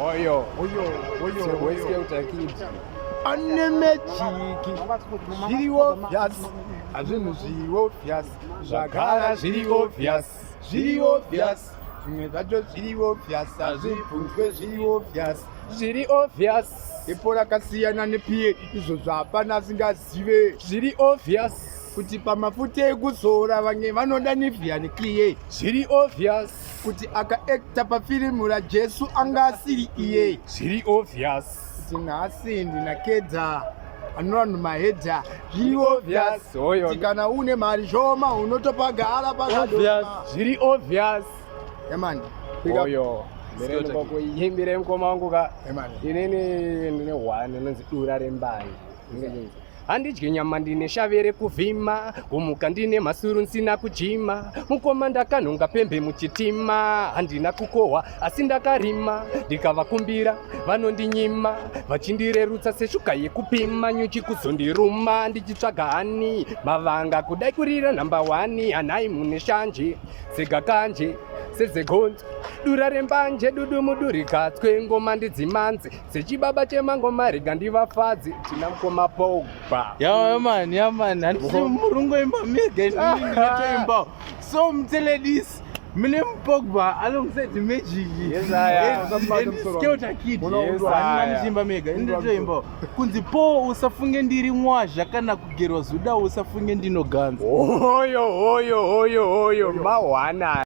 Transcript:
Oyo. Scalter Kid. Anemechiki. Ziriwo vyas. Azvinhu zviriwo vyas. Zvagara zviriwo vyas. Zviriwo vyas. Zvimwe zvacho zviriwo vyas. Azvibvunzwe zviriwo vyas. Zviri obvious. Ipo rakasiyana nepiye izvo zvapana asingazive. Zviri obvious. Kuti pamafuta ekuzora vamwe vanoda nivhiya nekliye. Zviri obvious. Kuti akaekta pafirimu rajesu anga asiri iye. Zviri obvious. Kuti nhasi ndinakedza anova mahedha. Zviri obvious. Oyo. Kuti kana une mari shoma unotopagara pakadoma. Zviri obvious. Yamani. Oyo. Imbire mukoma wangu ka inini ndine hwani inonzi dura rembanyi. Handidye nyama ndine shavere kuvhima, kumuka ndine masuru nsina kujima, mukoma ndakanhonga pembe muchitima, handina kukohwa asi ndakarima, ndikavakumbira vanondinyima, vachindirerutsa seshuka yekupima, nyuchi kuzondiruma ndichitsvaga hani, mavanga kudai kurira namba 1, hanai mune shanje sega kanje sezegonzo dura rembanje dudu mudurikatswe ngoma ndidzimanze sechibaba chemangoma rega ndivafadzi tina mukoma Pogba. Yaman handisi murungoimba mega ndinotoimba so mteledies mine Pogba alongside Magic. Yes I Scalter Kid. Yes I mega ndinotoimba kunzi po usafunge ndiri mwazha kana kugerwa zuda usafunge ndinoganza. Oyo mahwana.